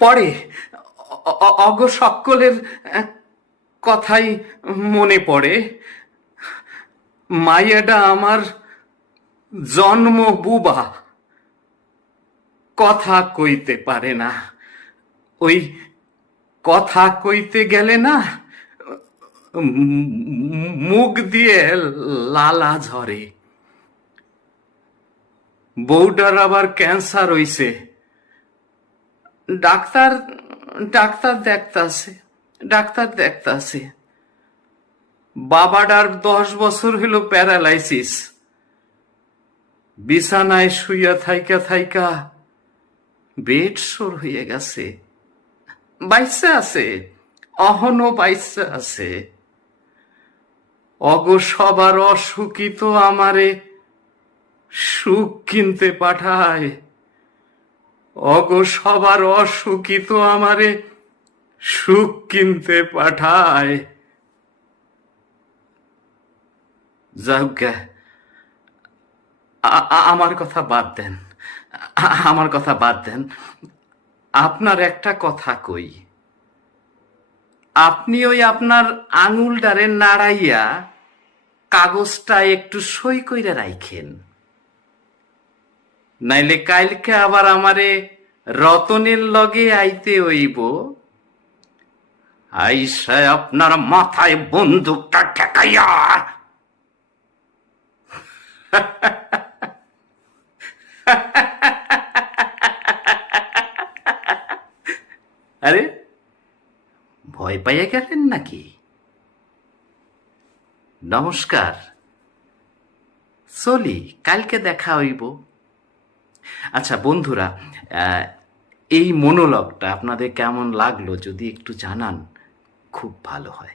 পরে অগ সকলের কথাই মনে পড়ে। মাইয়াডা আমার জন্ম বুবা, কথা কইতে পারে না। ওই কথা কইতে গেলে না মুখ দিয়ে লালা ঝরে। বউটার আবার ক্যান্সার হইছে। Doctor doctor দেখতাছে। বাবাটার 10 বছর হইল প্যারালাইসিস। বিছানায় শুইয়া থাইকা থাইকা বেড সোর হয়ে গেছে। বাইসে আছে, অহনো বাইসে আছে। অগ সবার অসুখিত আমারে সুখ কিনতে পাঠায়। অগ সবার অসুখিত আমারে সুখ কিনতে পাঠায়। যাক, আমার কথা বাদ দেন, আমার কথা বাদ দেন। আপনার একটা কথা কই, আপনি ওই আপনার আঙুলটারে নাড়াইয়া কাগজটা একটু সই কইরা রাইখেন, নাইলে কালকে আবার আমারে রতনের লগে আইতে হইব। আইসা আপনার মাথায় বন্দুকটা ঠেকাইয়া আরে, ভয় পাইয়া গেলেন নাকি? নমস্কার, চলি, কালকে দেখা হইব। আচ্ছা বন্ধুরা, এই মনোলগটা আপনাদের কেমন লাগলো যদি একটু জানান, খুব ভালো হয়।